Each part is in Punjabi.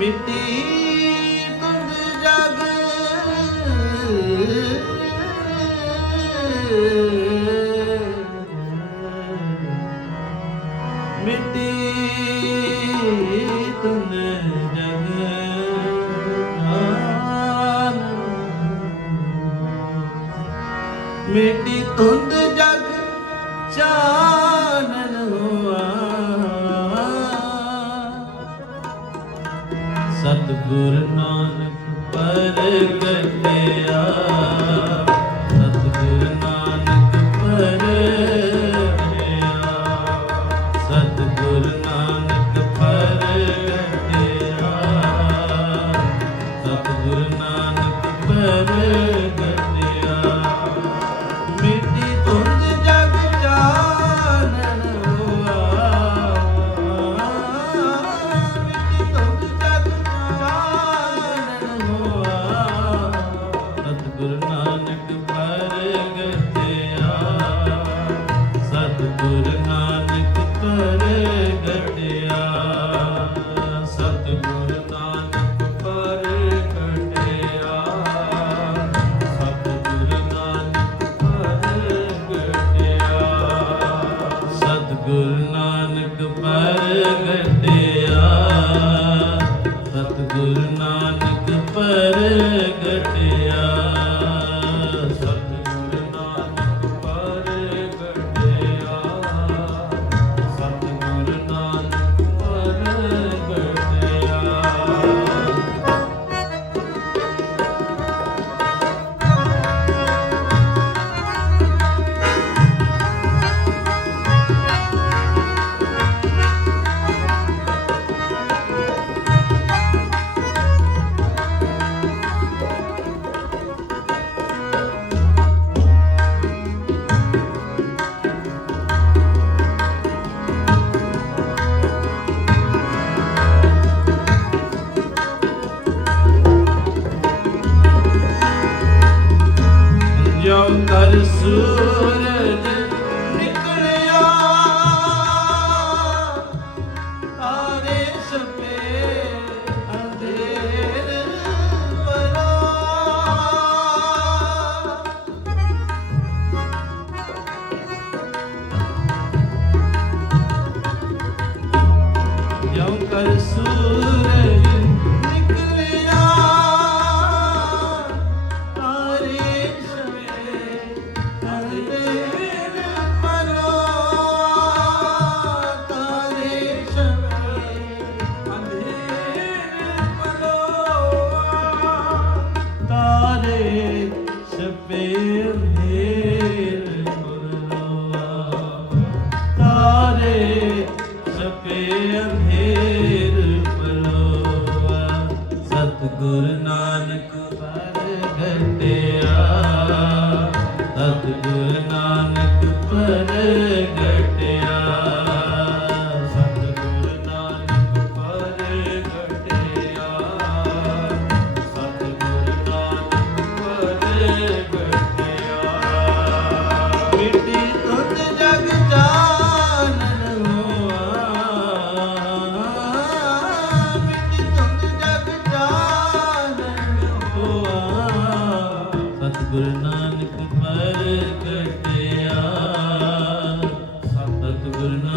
মিটি ਨਾਨਕ ਪਰ Guru Nanak ਪ੍ਰਗਟੇ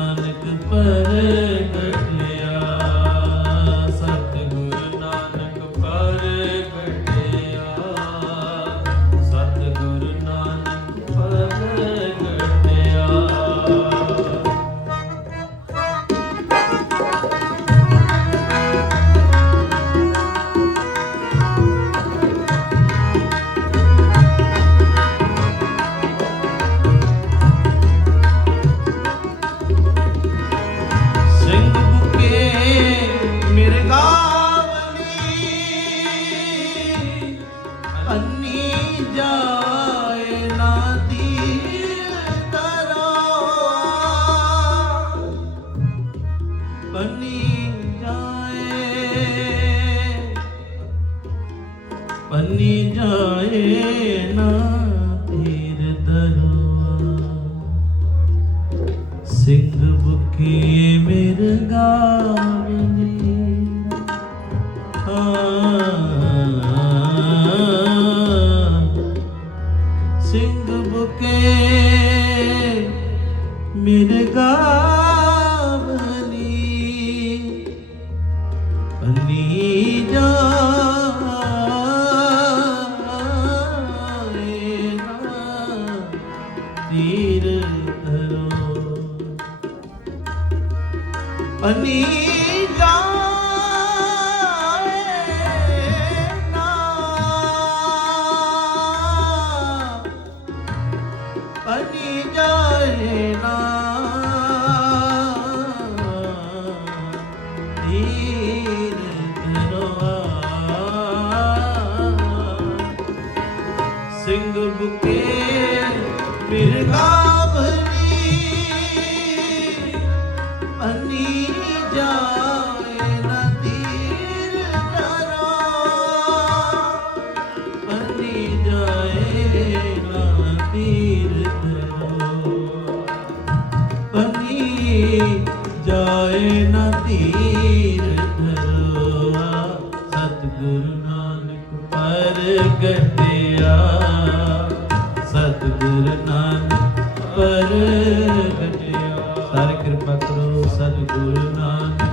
i'm Give me the God Ani. ਅਨੀ ਜਾਏ ਨਦੀਰ ਅਨੀ ਜਾਏ ਅਨੀ ਜਾਏ ਨਦੀਰ ਸਤਿਗੁਰ ਨਾਨਕ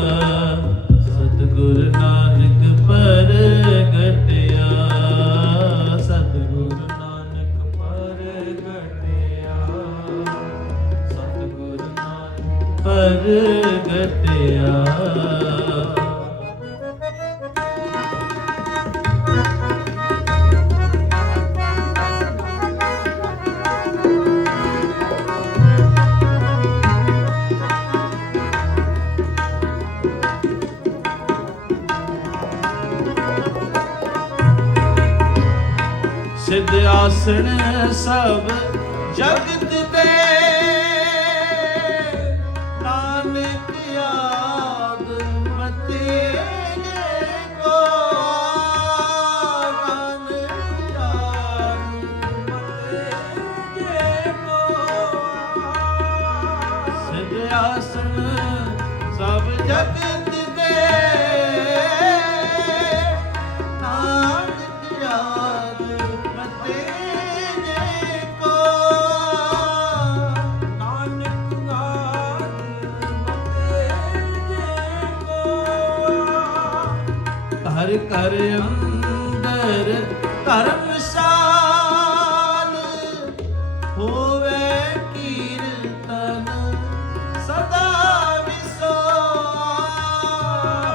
ਪ੍ਰਗਟਿਆ ਸਿੱਧ ਆਸਣ ਸਭ ਜਗ ਹਰ ਕਰ ਅੰਦਰ ਧਰਮਸ਼ਾਲ ਹੋਵੇ ਕੀਰਤਨ ਸਦਾ ਵਿਸ਼ੋ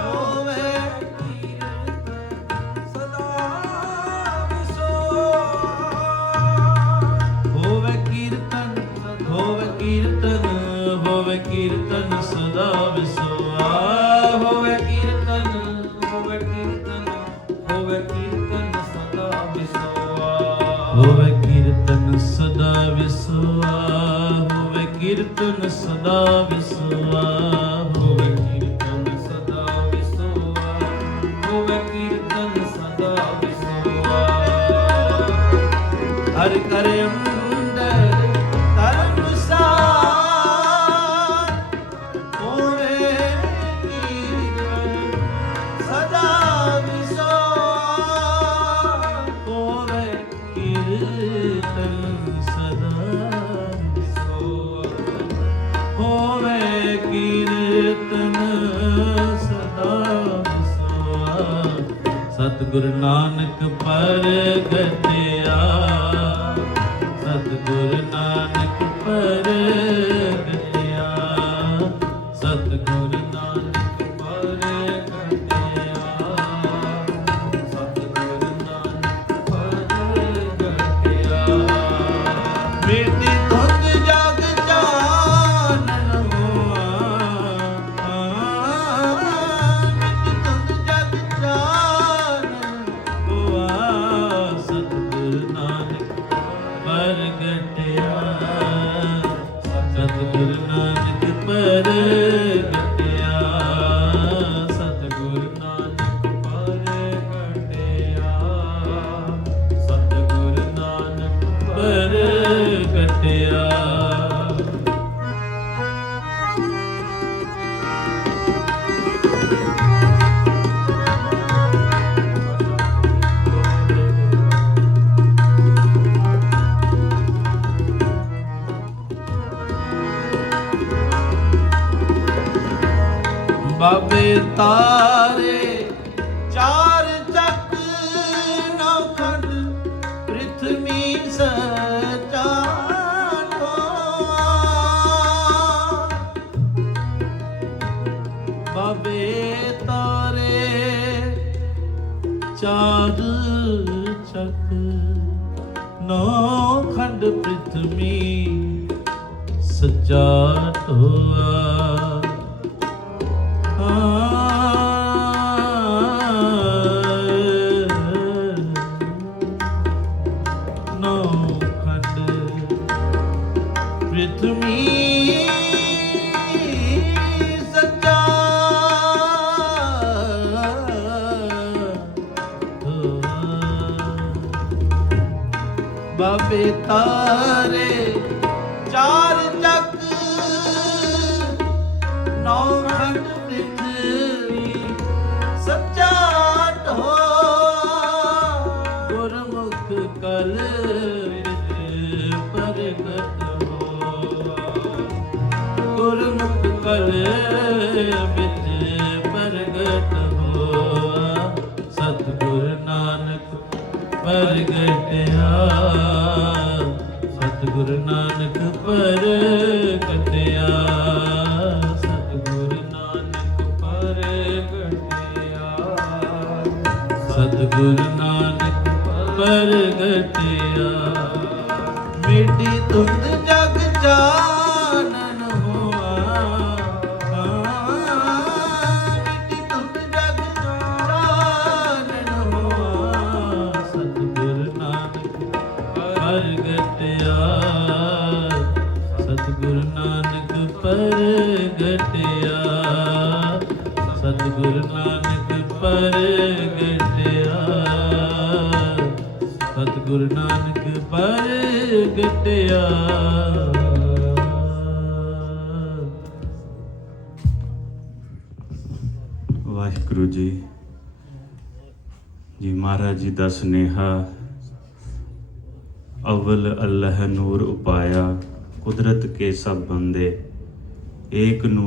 ਹੋਵੇ ਕੀਰਤਨ ਸਦਾ ਵਿਸ਼ੋ ਹੋਵੇ ਕੀਰਤਨ ਹੋਵੇ ਕੀਰਤਨ ਹੋਵੇ ਕੀਰਤਨ ਸਦਾ ਵਿਸੋਆ ਹੋਵੇ ਕੀਰਤਨ ਹੋਵੇ ਕੀਰਤਨ। ਕੀਰਤਨ ਸਦਾ ਵਿਸੋਆ ਹੋਵੇ ਕੀਰਤਨ ਸਦਾ ਵਿਸੋਆ ਹੋਵੇ ਕੀਰਤਨ ਸਦਾ ਵਿਸੋਆ ਹੋਵੇ ਕੀਰਤਨ ਸਦਾ ਵਿਸੋਆ ਹੋਵੇ ਕੀਰਤਨ ਸਦਾ ਵਿਸੋਆ ਹਰ ਕਰ ਬਾਬੇ ਤਾਰੇ ਚਾਰ ਚੱਕ ਨੌ ਖੰਡ ਪ੍ਰਿਥਵੀ ਬਾਬੇ ਤਾਰੇ ਚਾਰ ਚੱਕ ਨੌ ਖੰਡ ਪ੍ਰਿਥਵੀ ਪ੍ਰਗਟਿਆ ਸਤਿਗੁਰ ਨਾਨਕ ਪਰ ਗੁਰੂ ਨਾਨਕ ਪ੍ਰਗਟਿਆ ਮੇਡੀ ਤੁੰਦ ਜਗ ਜਾਣਨ ਹੋਆ। ਮੇਡੀ ਤੁੰਦ ਜਗ ਜਾਣਨ ਹੋਆ। ਸਤਿਗੁਰ ਨਾਨਕ ਪ੍ਰਗਟਿਆ ਸਤਿਗੁਰ ਨਾਨਕ ਪ੍ਰਗਟਿਆ ਸਤਿਗੁਰ ਨਾਨਕ ਪ੍ਰਗਟਿਆ ਸਤਿਗੁਰੂ ਨਾਨਕ ਪ੍ਰਗਟਿਆ ਵਾਹਿਗੁਰੂ ਜੀ ਜੀ ਮਹਾਰਾਜ ਜੀ ਦਾ ਸੁਨੇਹਾ, ਅਵਲ ਅੱਲਾਹ ਨੂਰ ਉਪਾਇਆ, ਕੁਦਰਤ ਕੇ ਸਭ ਬੰਦੇ, ਏਕ ਨੂੰ